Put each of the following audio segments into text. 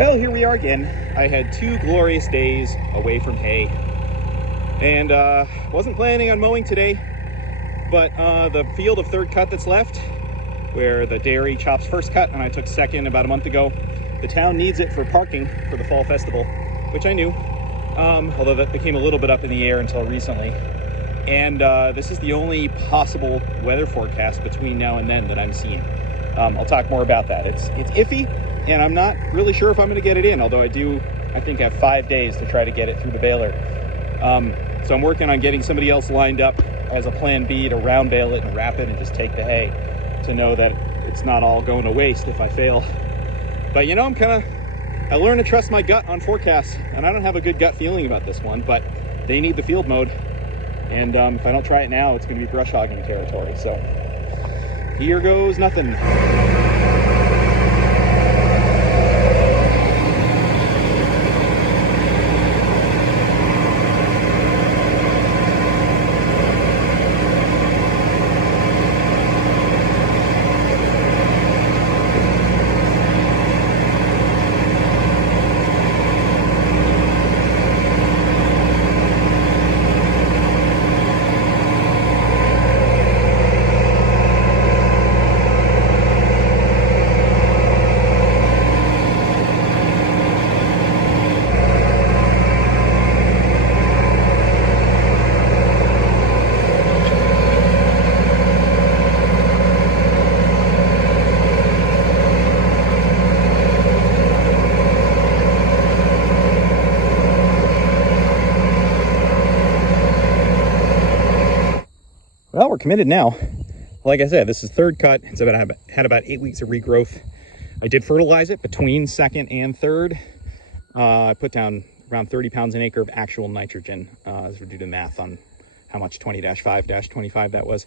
Well, here we are again. I had 2 glorious days away from hay, and wasn't planning on mowing today, but the field of third cut that's left, where the dairy chops first cut and I took second about a month ago, the town needs it for parking for the fall festival, which I knew, although that became a little bit up in the air until recently. And this is the only possible weather forecast between now and then that I'm seeing. I'll talk more about that. It's iffy, and I'm not really sure if I'm going to get it in, although I think have 5 days to try to get it through the baler. So I'm working on getting somebody else lined up as a plan B to round bale it and wrap it and just take the hay, to know that it's not all going to waste if I fail. But you know, I learned to trust my gut on forecasts, and I don't have a good gut feeling about this one, but they need the field mode. And if I don't try it now, it's going to be brush hogging territory. So here goes nothing. Well, we're committed now. Like I said, this is third cut. It's had about 8 weeks of regrowth. I did fertilize it between second and third. I put down around 30 pounds an acre of actual nitrogen, as we do the math on how much 20-5-25 that was.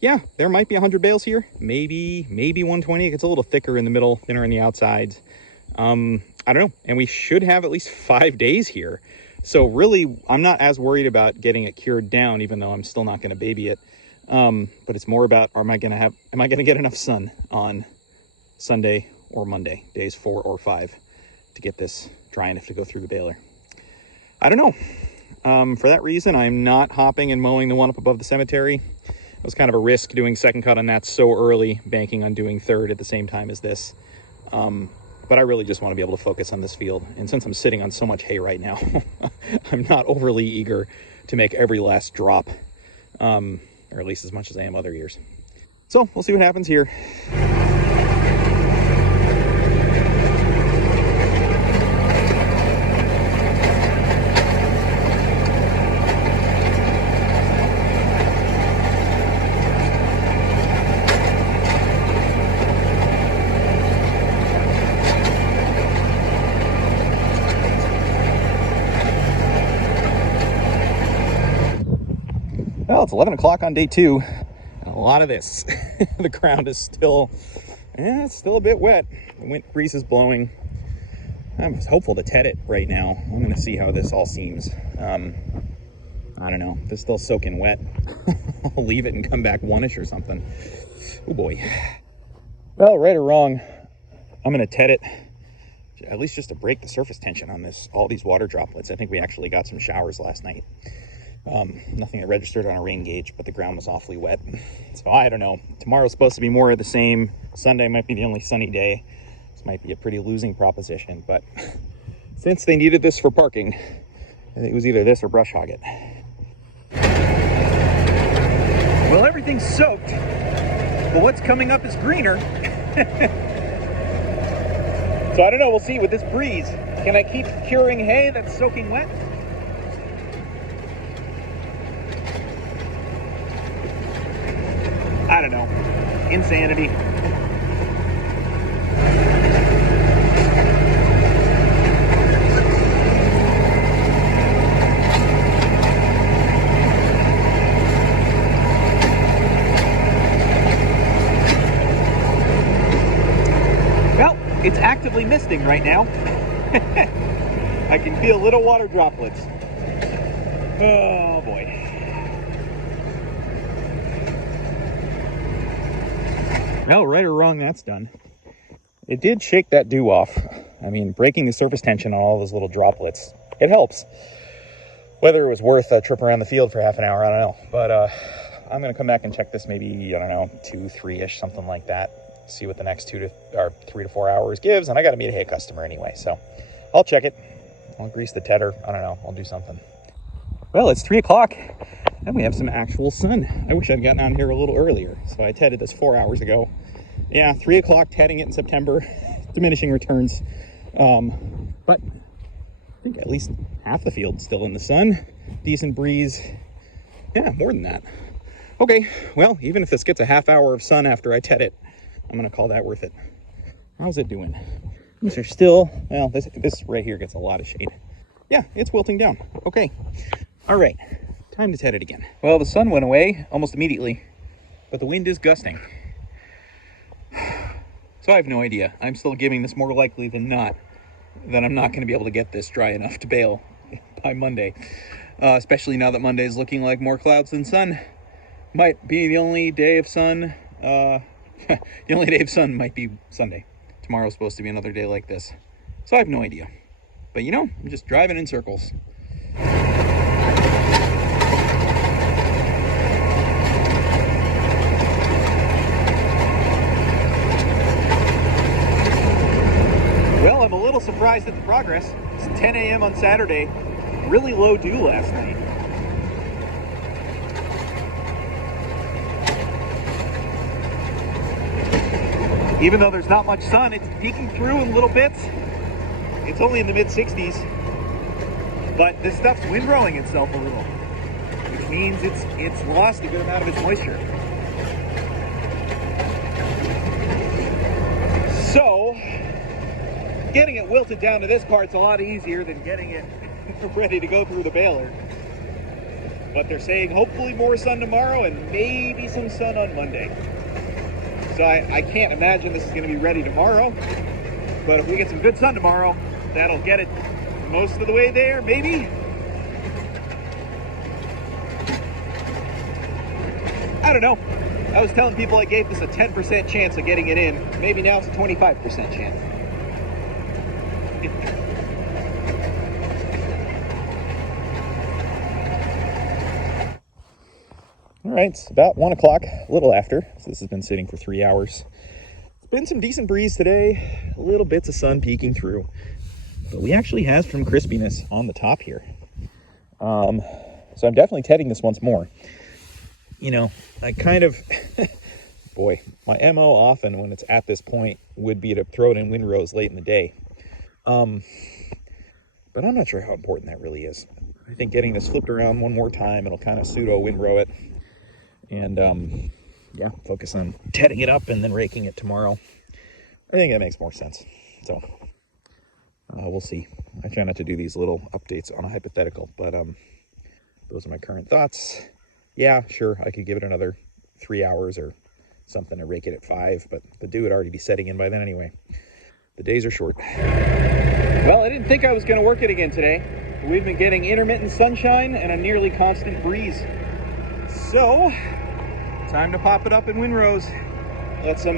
Yeah, there might be 100 bales here, maybe 120. It gets a little thicker in the middle, thinner on the outsides. I don't know. And we should have at least 5 days here. So really, I'm not as worried about getting it cured down, even though I'm still not going to baby it. But it's more about, am I going to get enough sun on Sunday or Monday, days 4 or 5, to get this dry enough to go through the baler? I don't know. For that reason, I'm not hopping and mowing the one up above the cemetery. It was kind of a risk doing second cut on that so early, banking on doing third at the same time as this. But I really just want to be able to focus on this field. And since I'm sitting on so much hay right now, I'm not overly eager to make every last drop, or at least as much as I am other years. So we'll see what happens here. Well, it's 11 o'clock on day 2. A lot of this. The ground is still, it's still a bit wet. The wind breeze is blowing. I'm hopeful to ted it right now. I'm going to see how this all seems. I don't know. If it's still soaking wet, I'll leave it and come back 1-ish or something. Oh boy. Well, right or wrong, I'm going to ted it, at least just to break the surface tension on all these water droplets. I think we actually got some showers last night. Nothing that registered on a rain gauge, but the ground was awfully wet. So I don't know. Tomorrow's supposed to be more of the same. Sunday might be the only sunny day. This might be a pretty losing proposition, but since they needed this for parking, I think it was either this or brush hog it. Well, everything's soaked, but what's coming up is greener. So I don't know. We'll see with this breeze. Can I keep curing hay that's soaking wet? I don't know. Insanity. Well, it's actively misting right now. I can feel little water droplets. Oh boy. Well, right or wrong, that's done. It did shake that dew off. I mean, breaking the surface tension on all those little droplets, it helps. Whether it was worth a trip around the field for half an hour, I don't know. But I'm going to come back and check this maybe, I don't know, 2-3-ish, something like that. See what the next 3 to 4 hours gives. And I got to meet a hay customer anyway, so I'll check it. I'll grease the tedder. I don't know. I'll do something. Well, it's 3 o'clock and we have some actual sun. I wish I'd gotten on here a little earlier. So I tedded this 4 hours ago. Yeah, 3 o'clock, tedding it in September. Diminishing returns. But I think at least half the field's still in the sun. Decent breeze. Yeah, more than that. Okay, well, even if this gets a half hour of sun after I ted it, I'm going to call that worth it. How's it doing? These are still, well, this right here gets a lot of shade. Yeah, it's wilting down. Okay. All right. Time to ted it again. Well, the sun went away almost immediately, but the wind is gusting. So I have no idea. I'm still giving this more likely than not that I'm not going to be able to get this dry enough to bale by Monday. Especially now that Monday is looking like more clouds than sun. Might be the only day of sun. The only day of sun might be Sunday. Tomorrow's supposed to be another day like this. So I have no idea. But you know, I'm just driving in circles. Well, I'm a little surprised at the progress. It's 10 a.m. on Saturday. Really low dew last night. Even though there's not much sun, it's peeking through in little bits. It's only in the mid-60s. But this stuff's windrowing itself a little, which means it's lost a good amount of its moisture. So, getting it wilted down to this part's a lot easier than getting it ready to go through the baler. But they're saying hopefully more sun tomorrow and maybe some sun on Monday. So I can't imagine this is going to be ready tomorrow. But if we get some good sun tomorrow, that'll get it most of the way there, maybe. I don't know. I was telling people I gave this a 10% chance of getting it in. Maybe now it's a 25% chance. All right, it's about 1 o'clock, a little after. So this has been sitting for 3 hours. It's been some decent breeze today, little bits of sun peeking through. But we actually have some crispiness on the top here. So I'm definitely tedding this once more. You know, I kind of, boy, my MO often when it's at this point would be to throw it in windrows late in the day. But I'm not sure how important that really is. I think getting this flipped around one more time, it'll kind of pseudo windrow it. And yeah, focus on tedding it up and then raking it tomorrow. I think that makes more sense. So we'll see. I try not to do these little updates on a hypothetical, but those are my current thoughts. Yeah, sure, I could give it another 3 hours or something to rake it at 5, but the dew would already be setting in by then anyway. The days are short. Well, I didn't think I was going to work it again today. We've been getting intermittent sunshine and a nearly constant breeze. So, time to pop it up in windrows. Let some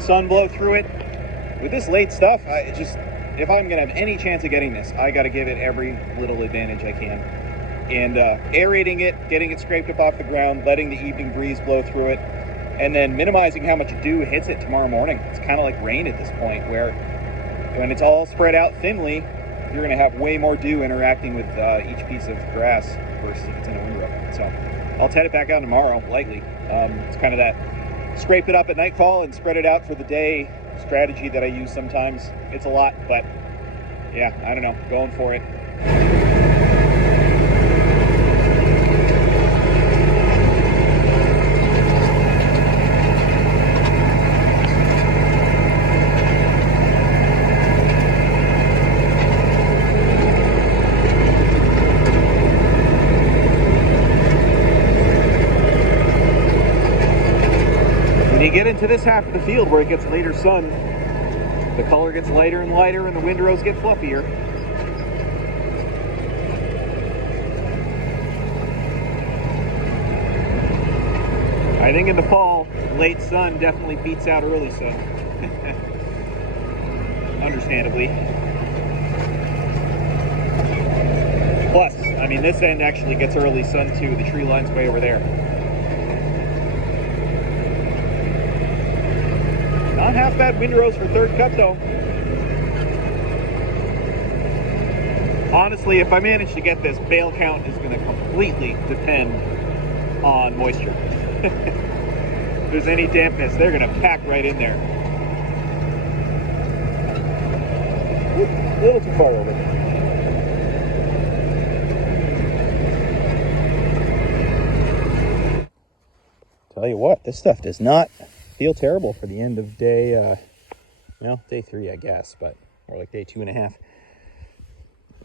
sun blow through it. With this late stuff, if I'm going to have any chance of getting this, I got to give it every little advantage I can. And aerating it, getting it scraped up off the ground, letting the evening breeze blow through it, and then minimizing how much dew hits it tomorrow morning. It's kind of like rain at this point, where when it's all spread out thinly, you're going to have way more dew interacting with each piece of grass versus if it's in a windrow. So I'll ted it back out tomorrow, lightly. It's kind of that scrape it up at nightfall and spread it out for the day strategy that I use sometimes. It's a lot, but yeah, I don't know, going for it. Get into this half of the field where it gets later sun, the color gets lighter and lighter and the windrows get fluffier. I think in the fall, late sun definitely beats out early sun. understandably. Plus, I mean, this end actually gets early sun too. The tree line's way over there. Not half bad windrows for third cut though. Honestly, if I manage to get this, bale count is going to completely depend on moisture. If there's any dampness, they're going to pack right in there. Ooh, a little too far over. Tell you what, this stuff does not feel terrible for the end of day, well, day 3, I guess, but more like day 2.5.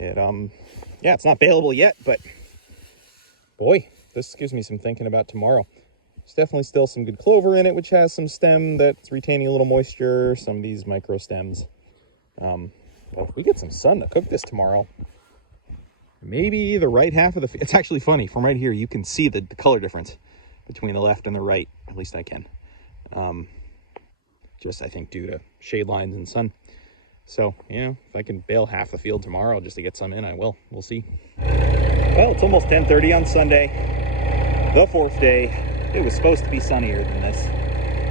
Yeah, it's not baleable yet, but boy, this gives me some thinking about tomorrow. There's definitely still some good clover in it, which has some stem that's retaining a little moisture, some of these micro stems. Well, if we get some sun to cook this tomorrow, maybe the right half of the, it's actually funny, from right here, you can see the color difference between the left and the right, at least I can. Just, I think, due to shade lines and sun. So, you know, if I can bale half the field tomorrow just to get some in, I will. We'll see. Well, it's almost 10:30 on Sunday, the 4th day. It was supposed to be sunnier than this.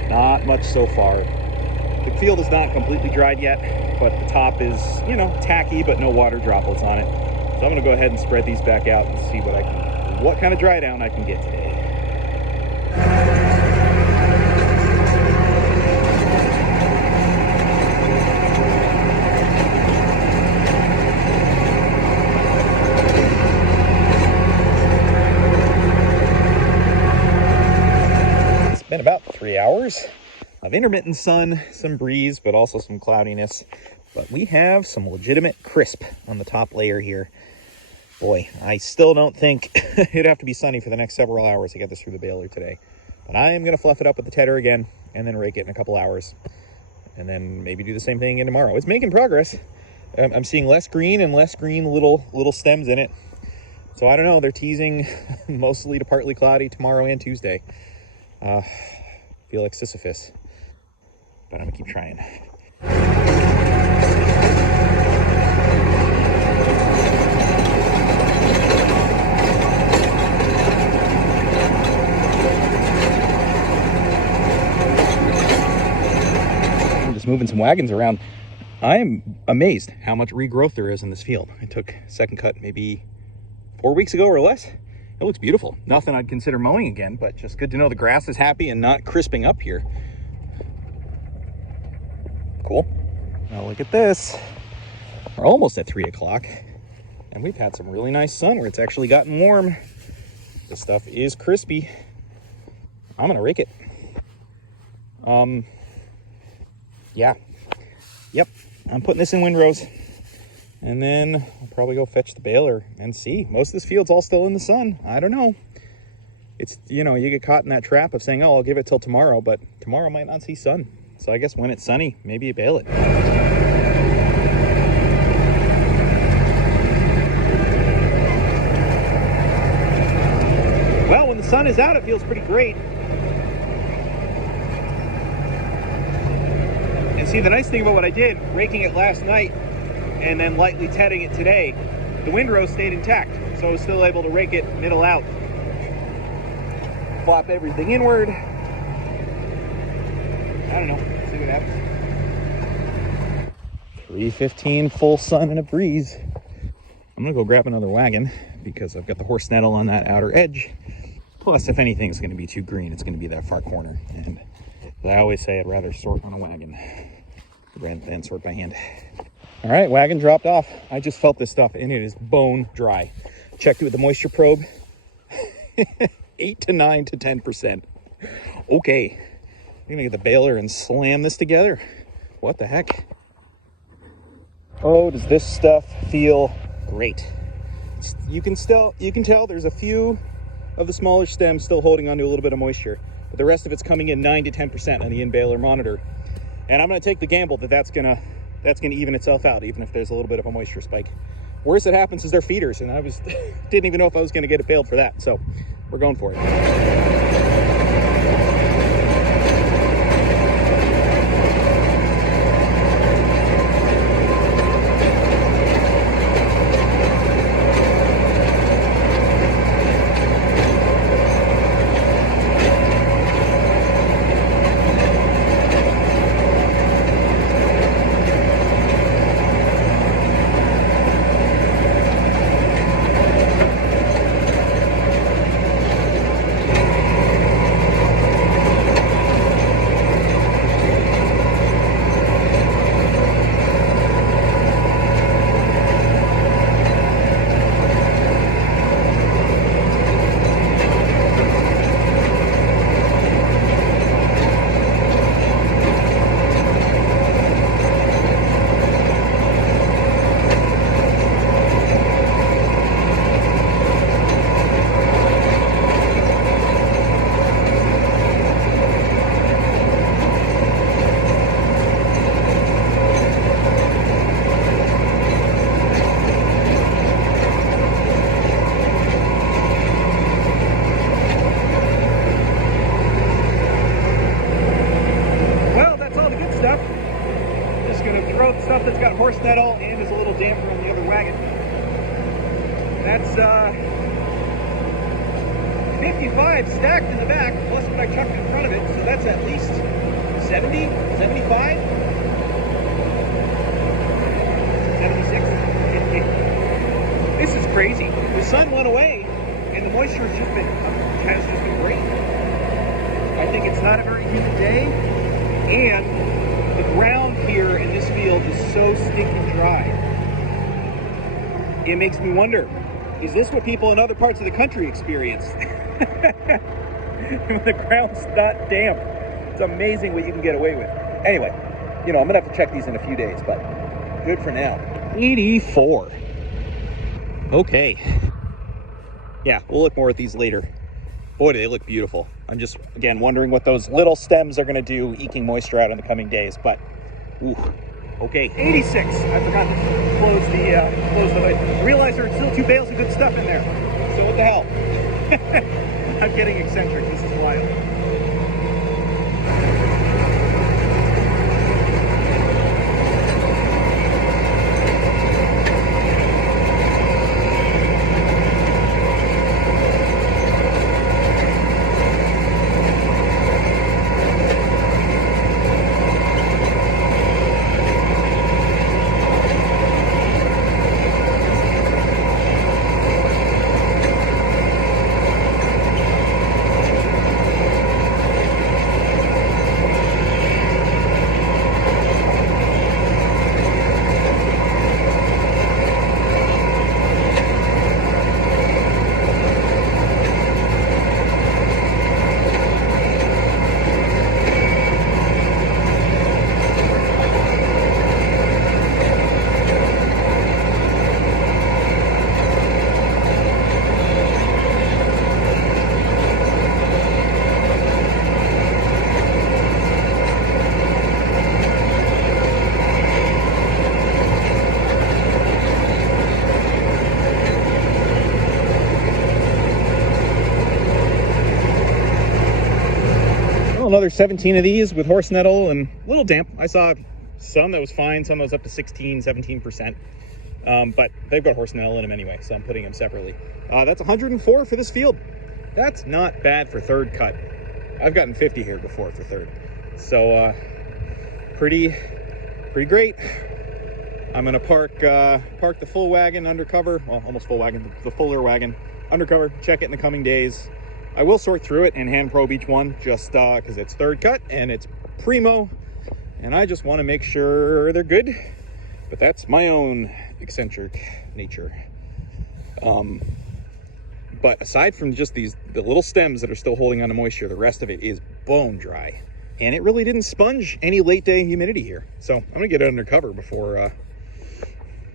Not much so far. The field is not completely dried yet, but the top is, you know, tacky, but no water droplets on it. So I'm going to go ahead and spread these back out and see what kind of dry down I can get today. Been about 3 hours of intermittent sun, some breeze, but also some cloudiness. But we have some legitimate crisp on the top layer here. Boy, I still don't think it'd have to be sunny for the next several hours to get this through the baler today. But I am going to fluff it up with the tedder again and then rake it in a couple hours. And then maybe do the same thing again tomorrow. It's making progress. I'm seeing less green and less green little stems in it. So I don't know, they're teasing mostly to partly cloudy tomorrow and Tuesday. Feel like Sisyphus, but I'm gonna keep trying. I'm just moving some wagons around. I am amazed how much regrowth there is in this field. I took second cut maybe 4 weeks ago or less. It looks beautiful. Nothing I'd consider mowing again, but just good to know the grass is happy and not crisping up here. Cool. Now look at this. We're almost at 3 o'clock, and we've had some really nice sun where it's actually gotten warm. This stuff is crispy. I'm gonna rake it. Yeah. Yep. I'm putting this in windrows. And then I'll probably go fetch the baler and see. Most of this field's all still in the sun. I don't know. It's, you know, you get caught in that trap of saying, oh, I'll give it till tomorrow, but tomorrow might not see sun. So I guess when it's sunny, maybe you bale it. Well, when the sun is out, it feels pretty great. And see, the nice thing about what I did, raking it last night, and then lightly tedding it today, the windrow stayed intact, so I was still able to rake it middle out. Flop everything inward. I don't know, see what happens. 3:15, full sun and a breeze. I'm gonna go grab another wagon because I've got the horse nettle on that outer edge. Plus, if anything's gonna be too green, it's gonna be that far corner. And as I always say, I'd rather sort on a wagon rather than sort by hand. All right, wagon dropped off. I just felt this stuff and it is bone dry. Checked it with the moisture probe. 8 to 9 to 10%. Okay, I'm gonna get the baler and slam this together. What the heck? Oh, does this stuff feel great. You can tell there's a few of the smaller stems still holding on to a little bit of moisture, but the rest of it's coming in 9 to 10% on the in-baler monitor. And I'm gonna take the gamble that that's gonna even itself out, even if there's a little bit of a moisture spike. Worst that happens is they're feeders, and I didn't even know if I was gonna get it baled for that, so we're going for it. just going to throw the stuff that's got horse nettle and is a little damper on the other wagon. That's 55 stacked in the back, plus what I chucked in front of it, so that's at least 70, 75, 76. This is crazy. The sun went away, and the moisture has just been great. I think it's not a very humid day, and the ground here in this field is so stinking dry. It makes me wonder, is this what people in other parts of the country experience? When the ground's not damp. It's amazing what you can get away with. Anyway, you know, I'm gonna have to check these in a few days, but good for now. 84. Okay. Yeah, we'll look more at these later. Boy, do they look beautiful. I'm just, again, wondering what those little stems are gonna do, eking moisture out in the coming days, but, ooh. Okay, 86. I forgot to close the hood. I realized there are still 2 bales of good stuff in there. So what the hell? I'm getting eccentric. This is wild. Another 17 of these with horse nettle and a little damp. I saw some that was fine, some that was up to 16, 17%. But they've got horse nettle in them anyway, so I'm putting them separately. That's 104 for this field. That's not bad for third cut. I've gotten 50 here before for third. So pretty great. I'm gonna park the full wagon undercover, well, almost full wagon, the fuller wagon undercover, check it in the coming days. I will sort through it and hand probe each one just because it's third cut and it's primo, and I just want to make sure they're good. But that's my own eccentric nature. But aside from just the little stems that are still holding on to moisture, the rest of it is bone dry. And it really didn't sponge any late day humidity here. So I'm gonna get it undercover before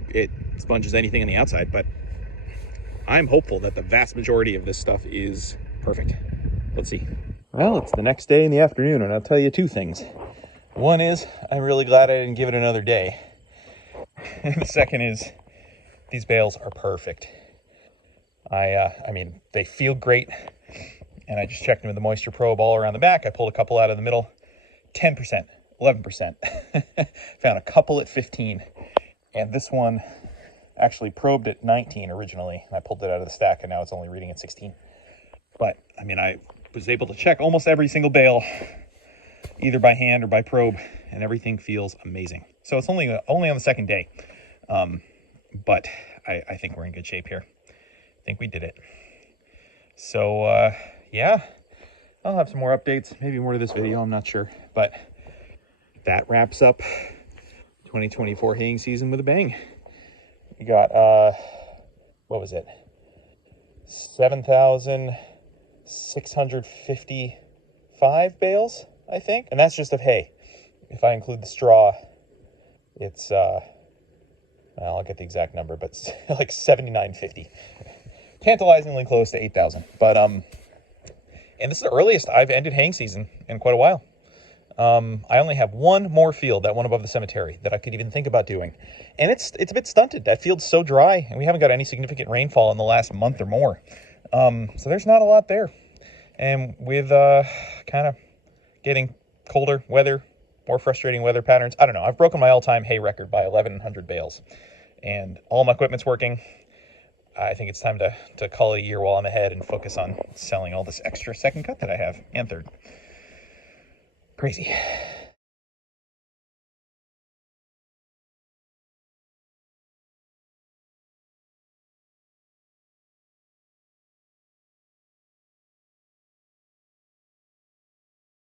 it sponges anything on the outside. But I'm hopeful that the vast majority of this stuff is perfect. Let's see. Well, it's the next day in the afternoon, and I'll tell you 2 things. One is, I'm really glad I didn't give it another day. And the second is, these bales are perfect. I mean, they feel great. And I just checked them with the moisture probe all around the back. I pulled a couple out of the middle. 10%, 11%. Found a couple at 15. And this one actually probed at 19 originally. And I pulled it out of the stack, and now it's only reading at 16. But, I mean, I was able to check almost every single bale, either by hand or by probe, and everything feels amazing. So it's only on the second day. But I think we're in good shape here. I think we did it. So, yeah, I'll have some more updates, maybe more to this video, I'm not sure. But that wraps up 2024 haying season with a bang. We got, what was it? 7,655 bales, I think. And that's just of hay. If I include the straw, it's, well, I'll get the exact number, but it's like 7,950. Tantalizingly close to 8,000. But, and this is the earliest I've ended haying season in quite a while. I only have one more field, that one above the cemetery, that I could even think about doing. And it's a bit stunted. That field's so dry, and we haven't got any significant rainfall in the last month or more. So there's not a lot there. And with kind of getting colder weather more frustrating weather patterns. I don't know. I've broken my all-time hay record by 1,100 bales, and all my equipment's working. I think it's time to call it a year while I'm ahead and focus on selling all this extra second cut that I have, and third. Crazy.